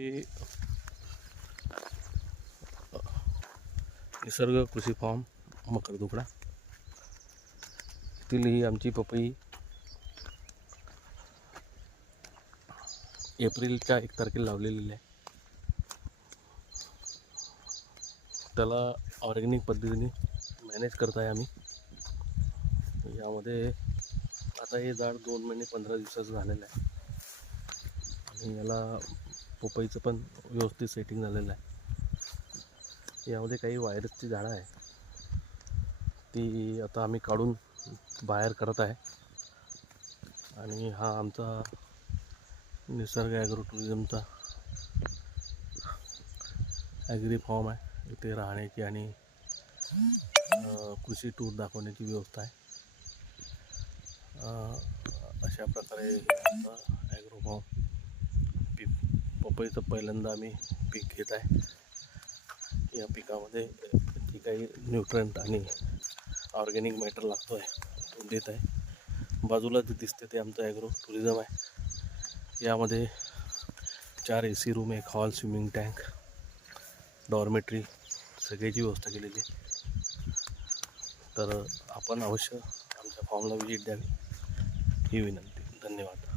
हे निसर्ग कृषी फार्म मकरदुकडा येथील ही आमची पपई एप्रिलच्या 1 तारखेला लावलेली आहे. त्याला ऑर्गॅनिक पद्धतीने मॅनेज करत आहे आम्ही. यामध्ये आता हे झाड 2 महिने 15 दिवसाचं झालेलं आहे आणि याला पपईचं पण व्यवस्थित सेटिंग झालेलं आहे. यामध्ये काही व्हायरसची झाडं आहे ती आता आम्ही काढून बाहेर करत आहे. आणि हा आमचा निसर्ग ॲग्रो टुरिझमचा ॲग्री फार्म आहे. इथे राहण्याची आणि कृषी टूर दाखवण्याची व्यवस्था आहे. अशा प्रकारे आमचा ॲग्रो फार्म पपईचं पहिल्यांदा आम्ही पीक घेत आहे. या पिकामध्ये जी काही न्यूट्रंट आणि ऑर्गॅनिक मॅटर लागतो आहे तो देत आहे. बाजूला जे दिसते ते आमचं ॲग्रो टुरिझम आहे. यामध्ये 4 AC room, 1 hall, swimming tank, dormitory सगळ्याची व्यवस्था केलेली आहे. तर आपण अवश्य आमच्या फॉर्मला व्हिजिट द्यावी ही विनंती. धन्यवाद.